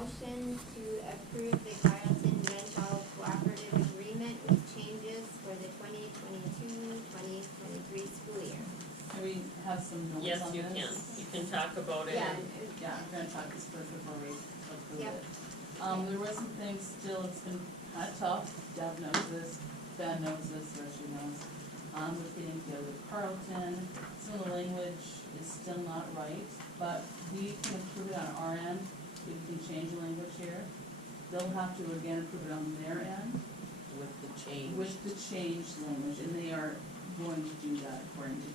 motion to approve the Carlton Rental Cooperative Agreement with changes for the 2022-2023 school year. Can we have some notes Yes, on you this? can. You can talk about it. Yeah, Yeah, I'm gonna talk this first before we approve Yep. it. There were some things still, it's been kinda tough, Deb knows this, Ben knows this, or she knows. With getting together with Carlton, some of the language is still not right, but we can approve it on our end, we can change the language here. They'll have to again approve it on their end With the change. with the changed language, and they are going to do that according to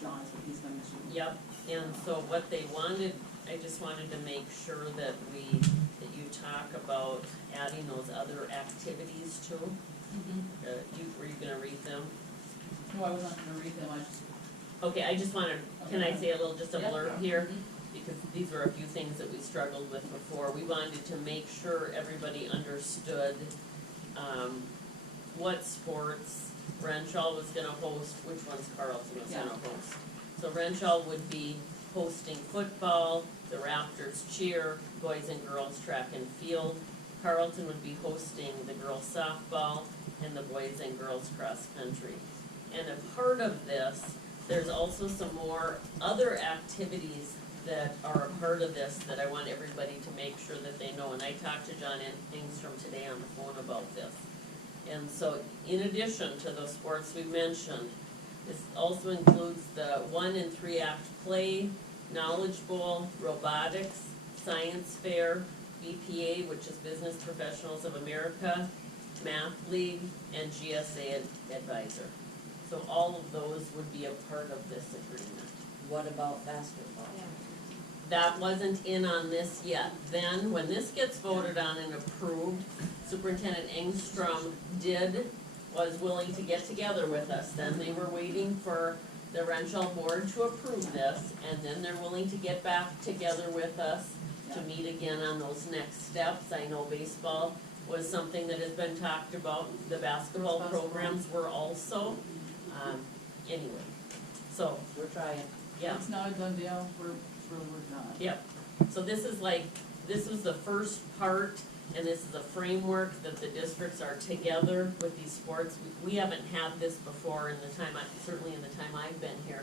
John, is what he's going to. Yep, and so what they wanted, I just wanted to make sure that you talk about adding those other activities too. Were you gonna read them? No, I was not gonna read them, I just. Okay, I just wanted, can I say a little, just a Yeah. blurb here? Because these were a few things that we struggled with before. We wanted to make sure everybody understood, what sports Renshaw was gonna host, which ones Carlton was gonna host. So Renshaw would be hosting football, the Raptors cheer, boys and girls track and field. Carlton would be hosting the girls softball and the boys and girls cross country. And a part of this, there's also some more other activities that are a part of this that I want everybody to make sure that they know. And I talked to John Engstrom today on the phone about this. And so in addition to the sports we mentioned, this also includes the 1 and 3 act play, knowledge bowl, robotics, science fair, BPA, which is Business Professionals of America, Math League, and GSA Advisor. So all of those would be a part of this agreement. What about basketball? yeah. That wasn't in on this yet. Then, when this gets voted on and approved, Superintendent Engstrom was willing to get together with us. Then they were waiting for the Renshaw board to approve this, and then they're willing to get back together with us to meet again on those next steps. I know baseball was something that has been talked about. The basketball programs were also. Anyway, so, We're trying. yeah. It's not a done deal, we're really working on it. Yep, so this is the first part, and this is a framework that the districts are together with these sports. We haven't had this before certainly in the time I've been here,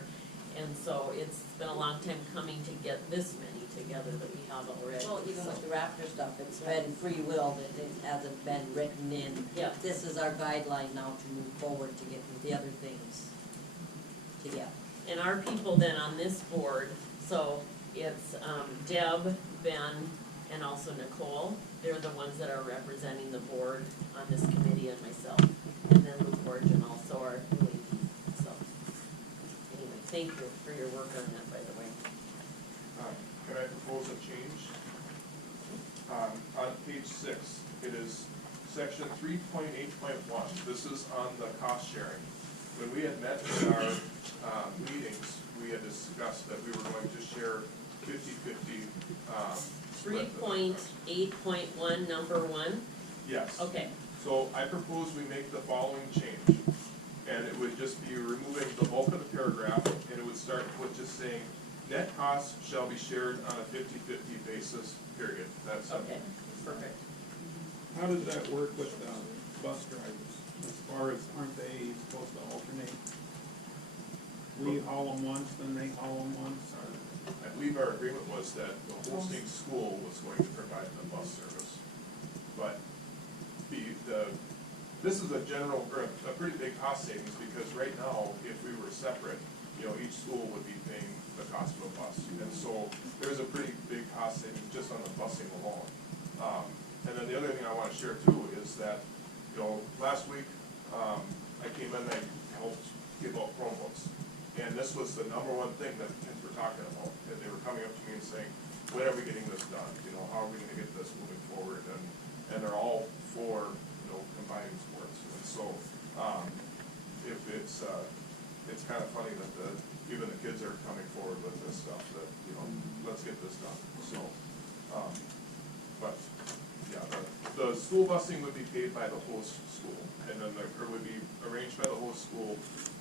and so it's been a long time coming to get this many together that we have already. Well, even with the Raptor stuff, it's been free will, that it hasn't been written in. Yeah. This is our guideline now to move forward to get the other things together. And our people then on this board, so it's Deb, Ben, and also Nicole. They're the ones that are representing the board on this committee and myself. And then Luke Origin also are doing, so. Anyway, thank you for your work on that, by the way. Can I propose a change? On page 6, it is section 3.8.1. This is on the cost sharing. When we had met in our meetings, we had discussed that we were going to share 50-50. 3.8.1, number 1, Yes. okay, So I propose we make the following change. And it would just be removing the bulk of the paragraph, and it would start with just saying, net costs shall be shared on a 50-50 basis, period. That's it. okay, perfect. How does that work with bus drivers, as far as, aren't they supposed to alternate? We haul them once, then they haul them once, or? I believe our agreement was that the hosting school was going to provide the bus service. But this is a pretty big cost savings, because right now, if we were separate, each school would be paying the cost of a bus. And so there's a pretty big cost savings just on the busing alone. And then the other thing I want to share too is that, last week, I came in and I helped give out Chromebooks. And this was the number one thing that the kids were talking about. And they were coming up to me and saying, when are we getting this done? How are we gonna get this moving forward? And they're all for, combining sports. And so, if it's kind of funny that even the kids are coming forward with this stuff, that, let's get this done. So, but, yeah, the school busing would be paid by the host school, and then it would be arranged by the host school.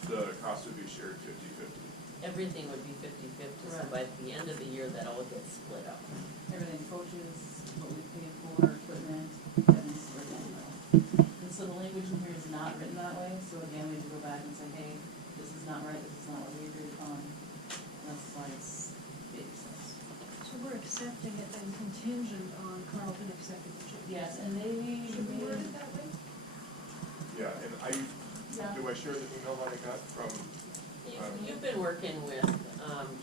The cost would be shared 50-50. everything would be 50/50, so Correct. by the end of the year, that all gets split up. Everything, coaches, what we pay for, equipment, everything's written in there. And so the language in here is not written that way, so again, we have to go back and say, hey, this is not right, this is not what we agreed upon. That's why it's baby steps. So we're accepting it and contingent on Carlton accepting the change. Yes, and they Should we word made, it that way? Yeah, and yeah, do I share the email that I got from, You've been working with,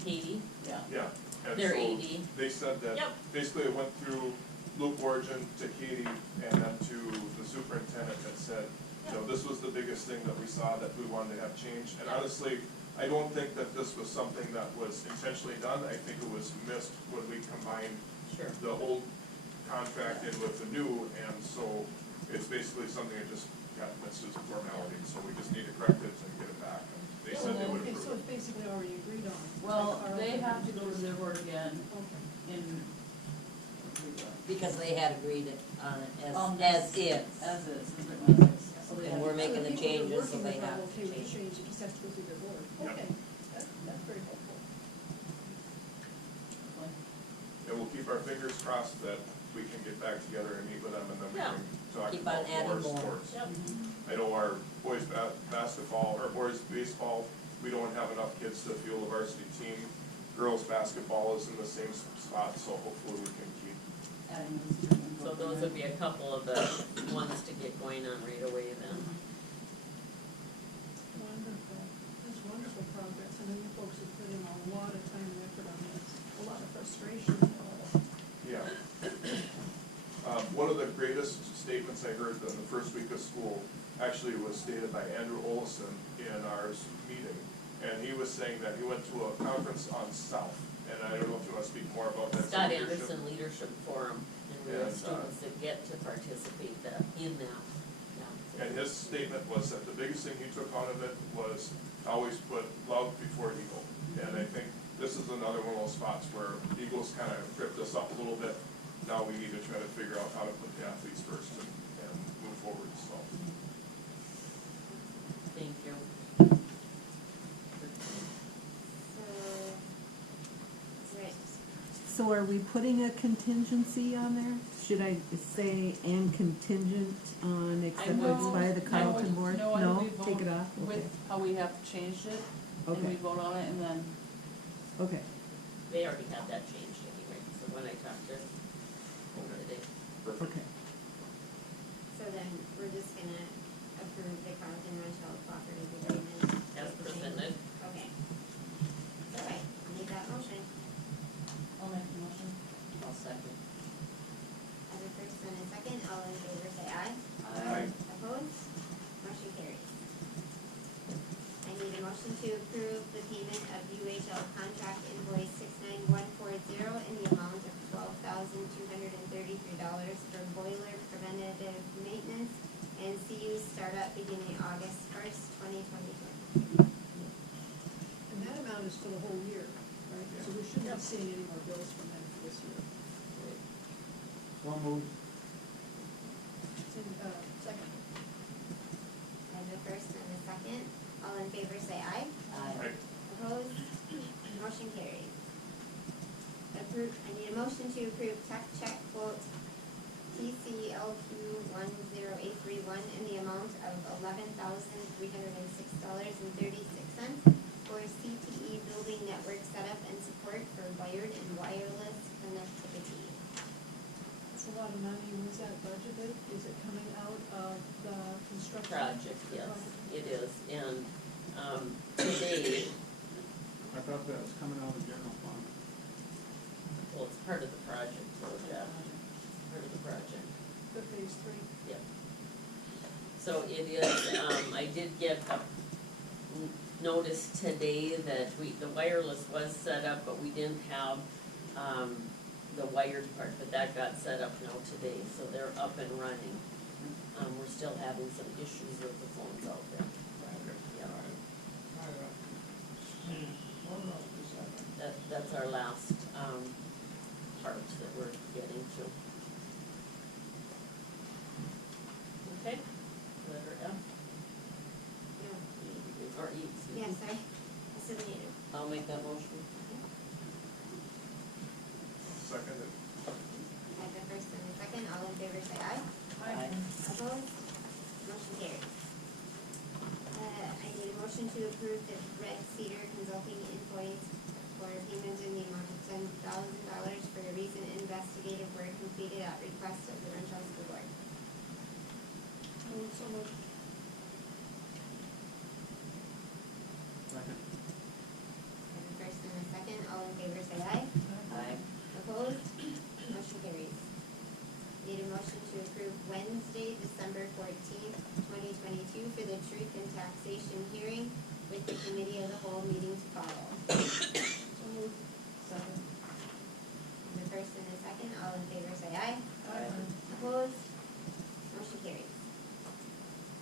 Katie, yeah. yeah. And their so AD. they said that, Yep. basically it went through Luke Origin to Katie and then to the superintendent that said, you know, this was the biggest thing that we saw that we wanted to have changed. And honestly, I don't think that this was something that was intentionally done. I think it was missed when we combined Sure. the old contract in with the new, and so it's basically something that just got missed as a formality, so we just need to correct it and get it back. And they said they would Okay, approve so it. it's basically already agreed on. Well, by they Carlton. have to go to their board again Okay. in, Because they had agreed it on it Um, as is. as is, written as is. So they And have we're to- making the So the people changes, that are so working they with have are to okay with the change. change, it just has to go through their board. Yep. Okay, that's very helpful. And we'll keep our fingers crossed that we can get back together and meet with them, and then we Yeah. can talk Keep on about adding more more. sports. Yep. I know our boys basketball, or boys baseball, we don't have enough kids to field a varsity team. Girls basketball is in the same spot, so hopefully we can keep. Adding those two and go So from those there. would be a couple of the ones to get going on right away then. Wonderful, that's wonderful progress, I know you folks have put in a lot of time and effort on this, a lot of frustration. Yeah. One of the greatest statements I heard in the first week of school actually was stated by Andrew Olson in our meeting. And he was saying that he went to a conference on South, and I don't know if you want to speak more about that. Scott leadership. Anderson Leadership Forum, and we have And, students that get to participate in that. Yeah. And his statement was that the biggest thing he took out of it was always put love before ego. And I think this is another one of those spots where Eagles kind of tripped us up a little bit. Now we need to try to figure out how to put the athletes first and move forward, so. Thank you. So, right, So are we putting a contingency on there? Should I say and contingent on acceptance would- by the No, Carlton board? no, I would Take vote it off? Okay, with how we have changed it, and we okay, vote on it, and then, okay. They already had that changed anyway, so when I talked to over today. Perfect. Okay. so then we're just gonna approve the Carlton Rental Cooperative Agreement. As presented. Okay. All right, I'll make that motion. I'll make the motion. I'll second. As a first and a second, all in favor say aye. Aye. Opposed? Motion carries. I need a motion to approve the payment of UHL contract invoice 69140 in the amount of $12,233 for boiler preventative maintenance and CU startup beginning August 1st, 2022. And that amount is for the whole year, right? So we shouldn't be seeing any more bills from them for this year. So moved. Second. As a first and a second, all in favor say aye. Right. Opposed? Motion carries. I need a motion to approve tech check quote TCLQ 10831 in the amount of $11,306.36 for CTE building network setup and support for wired and wireless connectivity. That's a lot of money, was that budgeted? Is it coming out of the construction? Project, yes, Project? it is, and, today, I thought that was coming out of the general fund. well, it's part of the project, so, yeah, part of the project. The phase 3? Yep. So it is, I did get a notice today that the wireless was set up, but we didn't have, the wired part, but that got set up now today, so they're up and running. We're still having some issues with the phones out there. Yeah. That's our last, part that we're getting to. Okay, letter F, No, or E, excuse me. yes, sorry. I said the name. I'll I'll make that motion. Second it. I have a first and a second, all in favor say aye. Aye. Opposed? Motion carries. I need a motion to approve the Red Cedar Consulting invoice for payment in the amount of $10,000 for a recent investigative work completed at request of the Rensselaer School Board. So moved. Second. I have a first and a second, all in favor say aye. Aye. Opposed? Motion carries. Need a motion to approve Wednesday, December 14th, 2022 for the Truth and Taxation hearing with the committee of the whole meeting to follow. So moved. Second. The first and the second, all in favor say aye. Aye. Opposed? Motion carries.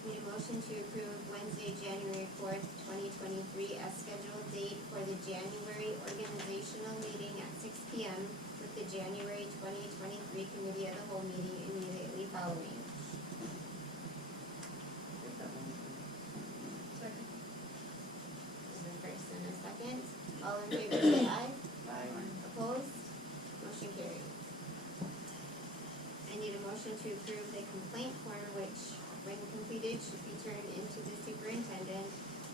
Need a motion to approve Wednesday, January 4th, 2023 as scheduled date for the January organizational meeting at 6 p.m. with the January 2023 committee of the whole meeting immediately following. Make that motion. Second. The first and the second, all in favor say aye. Aye. Opposed? Motion carries. I need a motion to approve the complaint form which, when completed, should be turned into the superintendent,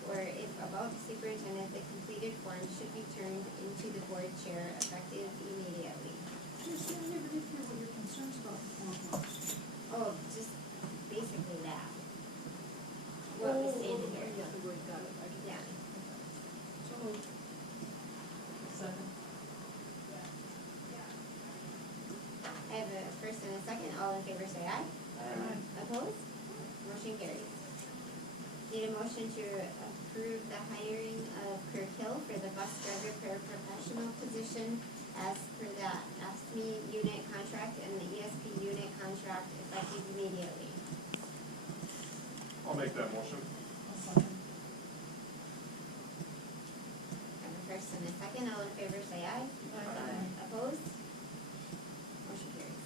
or if about the superintendent, the completed form should be turned into the board chair effective immediately. Just, I never did hear what your concerns about the form was. Oh, just basically that. What was stated here. Yeah, the word, got it, I get Yeah. it. So moved. Second. I have a first and a second, all in favor say aye. Aye. Opposed? Motion carries. Need a motion to approve the hiring of Kirk Hill for the bus driver paraprofessional position as per the ASME unit contract and the ESP unit contract effective immediately. I'll make that motion. I'll second. I have a first and a second, all in favor say aye. Aye. Opposed? Motion carries.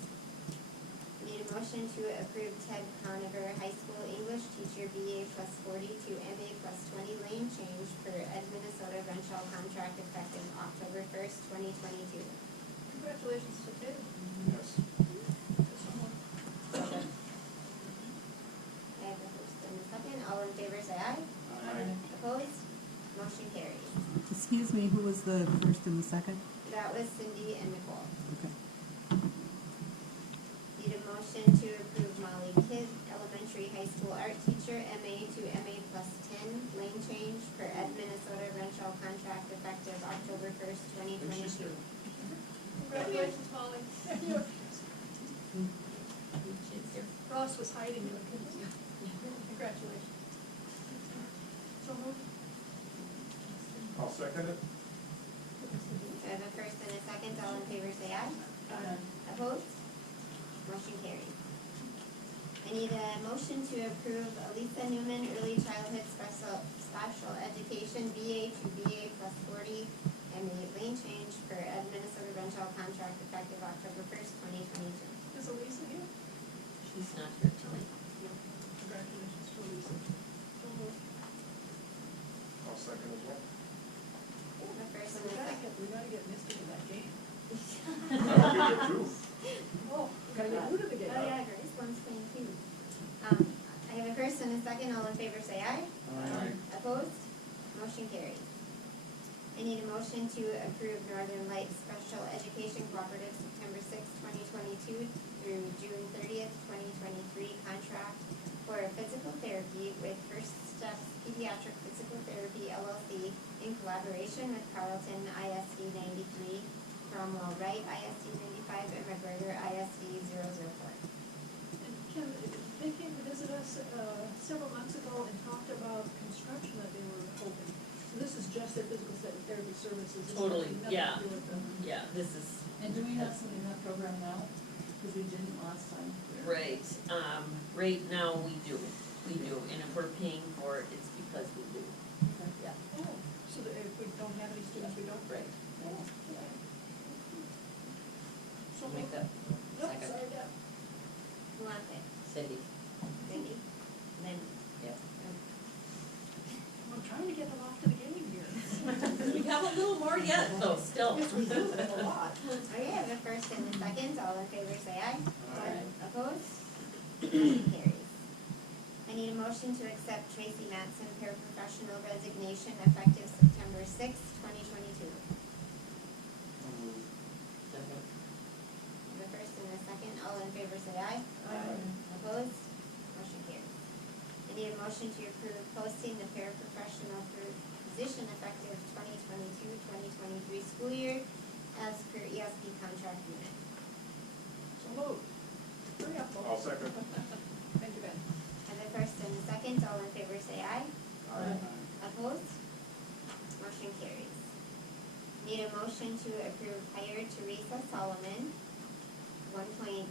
Need a motion to approve Ted Conover, high school English teacher, BA plus 40 to MA plus 20 lane change per Ed Minnesota Renshaw contract effective October 1st, 2022. Congratulations to Ted. Yes. So moved. Second. I have a first and a second, all in favor say aye. Aye. Opposed? Motion carries. Excuse me, who was the first and the second? That was Cindy and Nicole. Okay. Need a motion to approve Molly Kidd, elementary high school art teacher, MA to MA plus 10 lane change per Ed Minnesota Renshaw contract effective October 1st, 2022. Congratulations, Molly. She's here. Ross was hiding it, couldn't you? Congratulations. So moved. I'll second it. I have a first and a second, all in favor say aye. Aye. Opposed? Motion carried. I need a motion to approve Elisa Newman, early childhood special education, BA to BA plus 40, and the lane change for Ed Minnesota Renshaw contract effective October 1st, 2022. Is Elisa here? She's not here tonight. Congratulations to Elisa. So moved. I'll second as well. The first So and we the gotta second. get Misty in that game. I'll take it too. Oh, gotta get Lou to the game. Oh yeah, Grace one's playing too. I have a first and a second, all in favor say aye. Aye. Opposed? Motion carried. I need a motion to approve Northern Lights Special Education Cooperative September 6th, 2022 through June 30th, 2023 contract for physical therapy with First Steps Pediatric Physical Therapy LLC in collaboration with Carleton ISD 93, Cromwell Wright ISD 95, and McGregor ISD 004. And Kim, they came to visit us several months ago and talked about construction that they were hoping. So this is just their physical therapy services. It's Totally, nothing yeah. to do with the- Yeah, this is, And do we have something in that program now? Because we didn't last time. right, right now we do, and if we're paying for it, it's because we do. Yeah, Oh, so that if we don't have any students, we don't? right. So Make that Nope, second. sorry, Deb. Who wants it? Cindy. Cindy? Then, Yeah. I'm trying to get them off to the game here. We have a little more yet, though, still. Yes, we do, a lot. Okay, I have a first and a second, all in favor say aye. Aye. Opposed? Motion carries. I need a motion to accept Tracy Matson paraprofessional resignation effective September sixth, 2022. Second. The first and the second, all in favor say aye. Opposed? Motion carries. I need a motion to approve posting the paraprofessional position effective 2022-2023 school year as per ESP contract unit. So moved. Hurry up, I'll folks. second. Thank you, Ben. And the first and the second, all in favor say aye. Opposed? Motion carries. Need a motion to approve hire Teresa Solomon, 1.0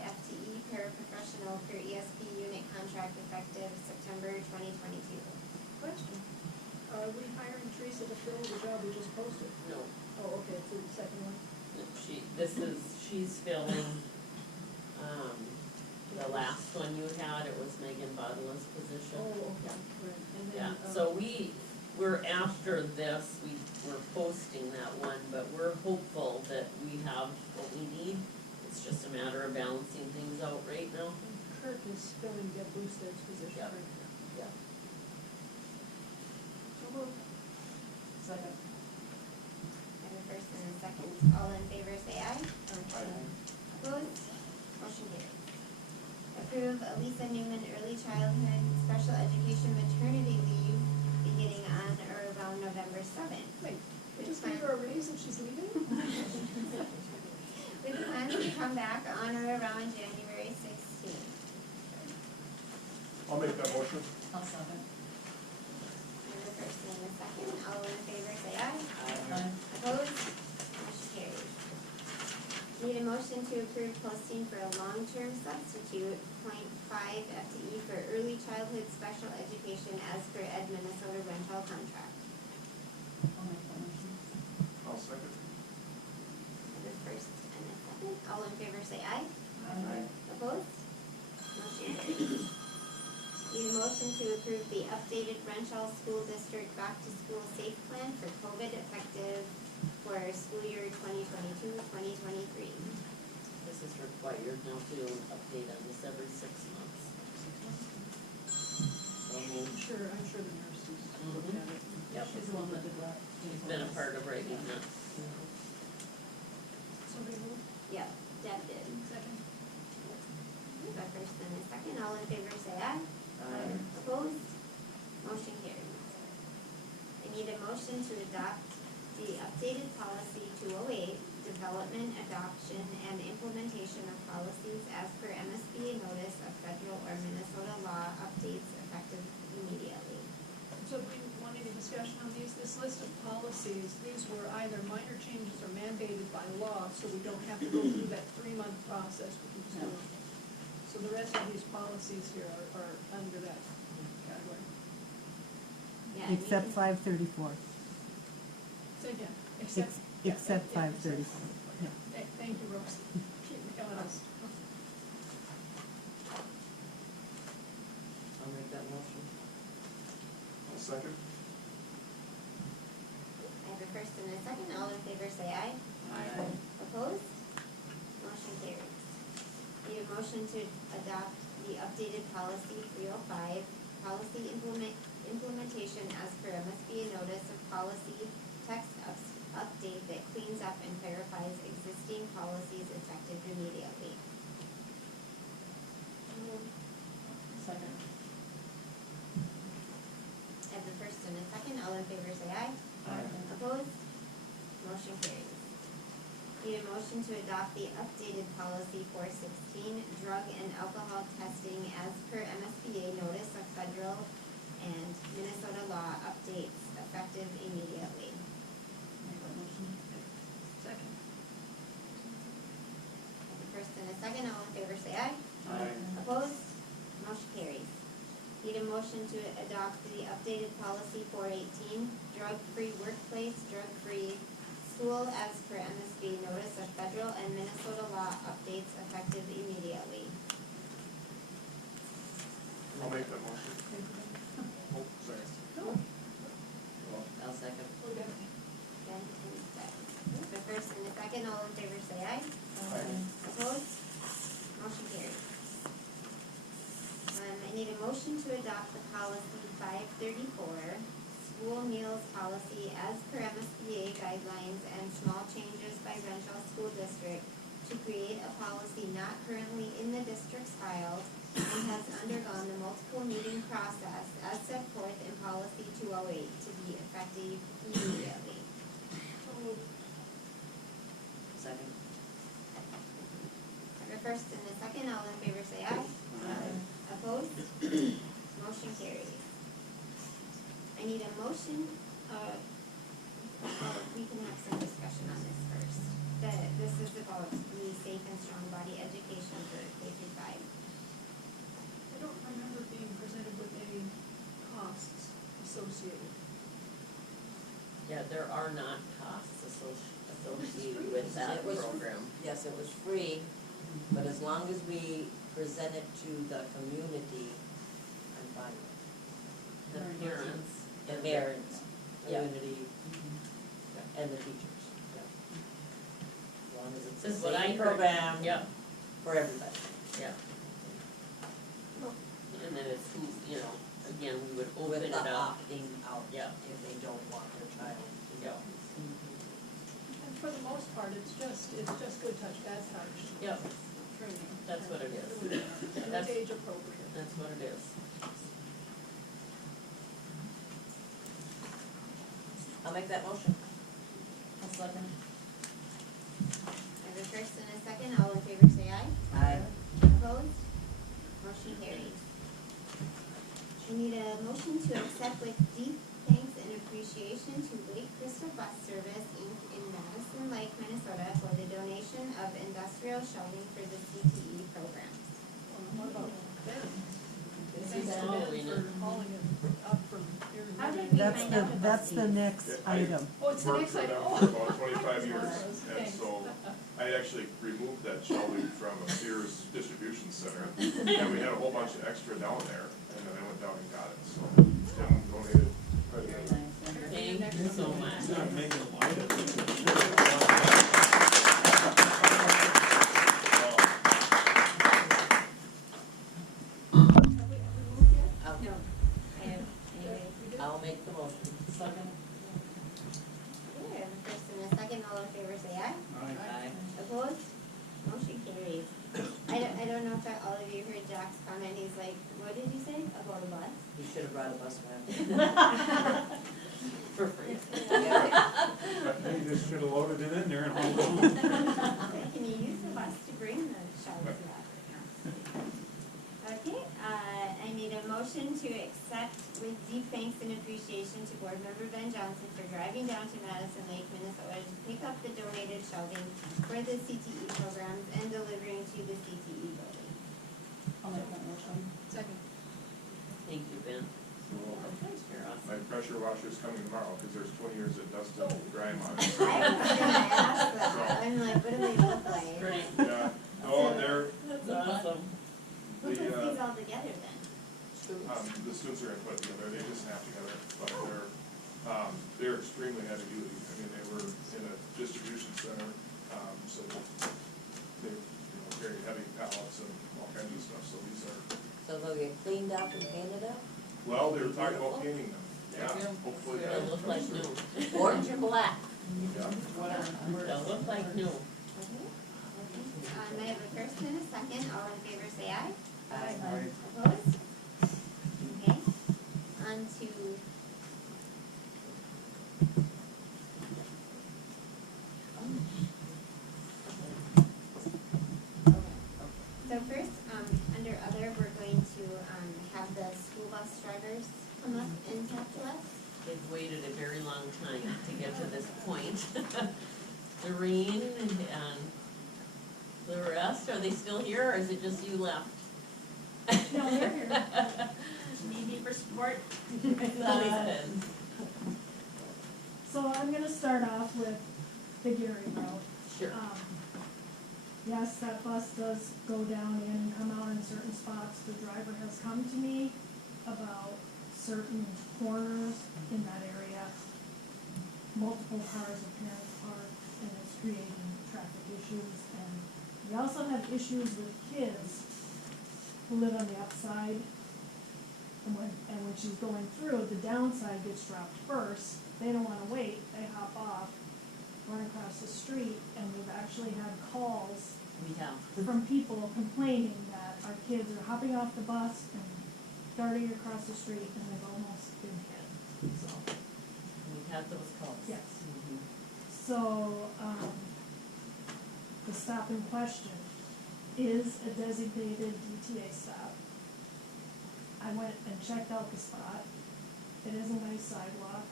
FTE paraprofessional per ESP unit contract effective September 2022. Question. Are we hiring Teresa to fill the job we just posted? No, Oh, okay, it's the second one. she's filling, the last one you had, it was Megan Bodela's position. Oh, okay, right. And then, Yeah, so we're after this, we're posting that one, but we're hopeful that we have what we need. It's just a matter of balancing things out right now. Kurt is filling Deb Boosted's position Yeah. right now. Yeah. So moved. Second. I have a first and a second, all in favor say aye. Opposed? Motion carries. Approve Elisa Newman early childhood special education maternity leave beginning on or around November 7th. Wait, we just gave her a raise and she's leaving? With plans to come back on or around January 16th. I'll make that motion. I'll second. I have a first and a second, all in favor say aye. Aye. Opposed? Motion carries. Need a motion to approve posting for a long-term substitute, 0.5 FTE for early childhood special education as per Ed Minnesota rental contract. I'll make that motion. I'll second. The first and a second, all in favor say aye. Aye. Opposed? Motion carries. Need a motion to approve the updated Renshaw School District back-to-school safe plan for COVID effective for school year 2022-2023. This is required now to do an update on this every 6 months. So I'm sure the nurses looked at it. Yep. She's the one that did that. She's been a part of writing that. Somebody move. Yep, Deb did. Second. The first and the second, all in favor say aye. Opposed? Motion carries. I need a motion to adopt the updated policy 208, development, adoption, and implementation of policies as per MSBA notice of federal or Minnesota law updates effective immediately. So do we want any discussion on these? This list of policies, these were either minor changes or mandated by law, so we don't have to go through that 3-month process with each No. school. So the rest of these policies here are under that category. Yeah, and we Except can- 534. Say again, except. Except yeah, 534. Yeah. Thank you, Rose. Keep me honest. I'll make that motion. I'll second. I have a first and a second, all in favor say aye. Opposed? Motion carries. Need a motion to adopt the updated policy 305, policy implementation as per MSBA notice of policy text update that cleans up and clarifies existing policies effective immediately. Second. I have the first and a second, all in favor say aye. Opposed? Motion carries. Need a motion to adopt the updated policy 416, drug and alcohol testing as per MSBA notice of federal and Minnesota law updates effective immediately. Make that motion. Second. Have the first and a second, all in favor say aye. Opposed? Motion carries. Need a motion to adopt the updated policy 418, drug-free workplace, drug-free school as per MSB notice of federal and Minnesota law updates effective immediately. I'll make that motion. Thank you. Oh, sorry. No, I'll second. we got all in favor say aye. Opposed? Motion carries. I need a motion to adopt the policy 534, school meals policy as per MSBA guidelines and small changes by Renshall School District to create a policy not currently in the district's file and has undergone the multiple meeting process as set forth in policy 208 to be effective immediately. Second. I have a first and a second, all in favor say aye. Opposed? Motion carries. I need a motion, well, we can have some discussion on this first. This is about the safe and strong body education for K through 5. I don't remember being presented with any costs associated. Yeah, there are not costs associated with that It was- program. Yes, it was free, but as long as we present it to the community, I'm fine. The parents. The parents, Yeah. community, and the teachers. As long as it's This the is what I same heard. program Yeah, for everybody. yeah. And then it's who, you know, again, we would open With it the up. opting out Yeah. if they don't want their child to Yeah. go. And for the most part, it's just good touch, bad touch Yep, training. that's what it is. And That's- it's age appropriate. That's what it is. I'll make that motion. I'll second. I have a first and a second, all in favor say aye. Aye. Opposed? Motion carries. I need a motion to accept with deep thanks and appreciation to Lake Crystal Bus Service, Inc. in Madison Lake, Minnesota for the donation of industrial shelving for the CTE program. What about Ben? This Thanks is to all Ben we for know. hauling it up from here to How there. did we That's find the, out about that's the these? next item. Oh, it's the Worked next for item. them for about 25 years, and Thanks. so I actually removed that shelving from a Sears distribution center, and we had a whole bunch of extra down there, and then I went down and got it, so Tim donated quite a Very bit. nice, thank you. Thank you so much. It's not making light of it. Have we moved yet? I'll, No. I have, anyway. We did? I'll make the motion. Second. Okay, I have a first and a second, all in favor say aye. Aye. Opposed? Motion carries. I don't know if all of you heard Jack's comment, he's like, what did you say about a bus? You should have brought a bus around. For free. Yeah. You just should have loaded it in there and hauled it on. Can you use the bus to bring the shelves back? Okay, I need a motion to accept with deep thanks and appreciation to Board Member Ben Johnson for driving down to Madison Lake, Minnesota to pick up the donated shelving for the CTE programs and delivering to the CTE building. I'll make that motion. Second. Thank you, Ben. You're awesome. My pressure washer's coming tomorrow, because there's 20 years of dust and grime on it. I was gonna ask that, I'm like, what do they look like? Great. Yeah, no, they're, That's awesome. Who puts these all together then? the students are gonna put it together, they just snap together, but they're extremely heavy duty. I mean, they were in a distribution center, so they, carry heavy pallets and all kinds of stuff, so these are, So they'll get cleaned up and painted up? well, they were talking about painting them, yeah, hopefully that They'll look like comes new. through. Orange or black? Yeah. They'll look like new. Okay. I have a first and a second, all in favor say aye. Aye. Opposed? Okay, on to. So first, under other, we're going to, have the school bus drivers come up and talk to us. They've waited a very long time to get to this point. Doreen and the rest, are they still here, or is it just you left? No, they're here. Need me for support? Husband. So I'm gonna start off with the Gary route. Sure. Yes, that bus does go down in and come out in certain spots. The driver has come to me about certain corners in that area. Multiple cars of parents parked, and it's creating traffic issues, and we also have issues with kids who live on the upside. And when she's going through, the downside gets dropped first, they don't wanna wait, they hop off, run across the street, and we've actually had calls We have. from people complaining that our kids are hopping off the bus and darting across the street and they've almost been hit, so, We've had those calls. yes. Mhm. So, the stop in question is a designated DTA stop. I went and checked out the spot. It is a nice sidewalk.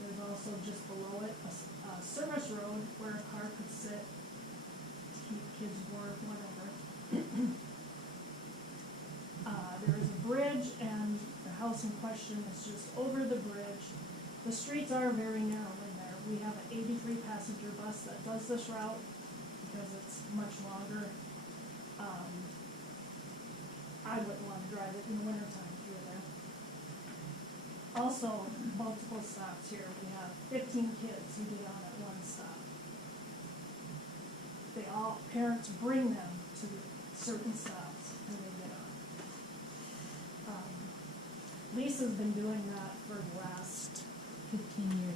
There's also just below it a service road where a car could sit to keep kids warm, whatever. There is a bridge and the house in question is just over the bridge. The streets are very narrow in there. We have an 83 passenger bus that does this route because it's much longer. I wouldn't want to drive it in the wintertime through there. Also, multiple stops here. We have 15 kids who get on at one stop. Parents bring them to certain stops and they get on. Lisa's been doing that for the last 15 years.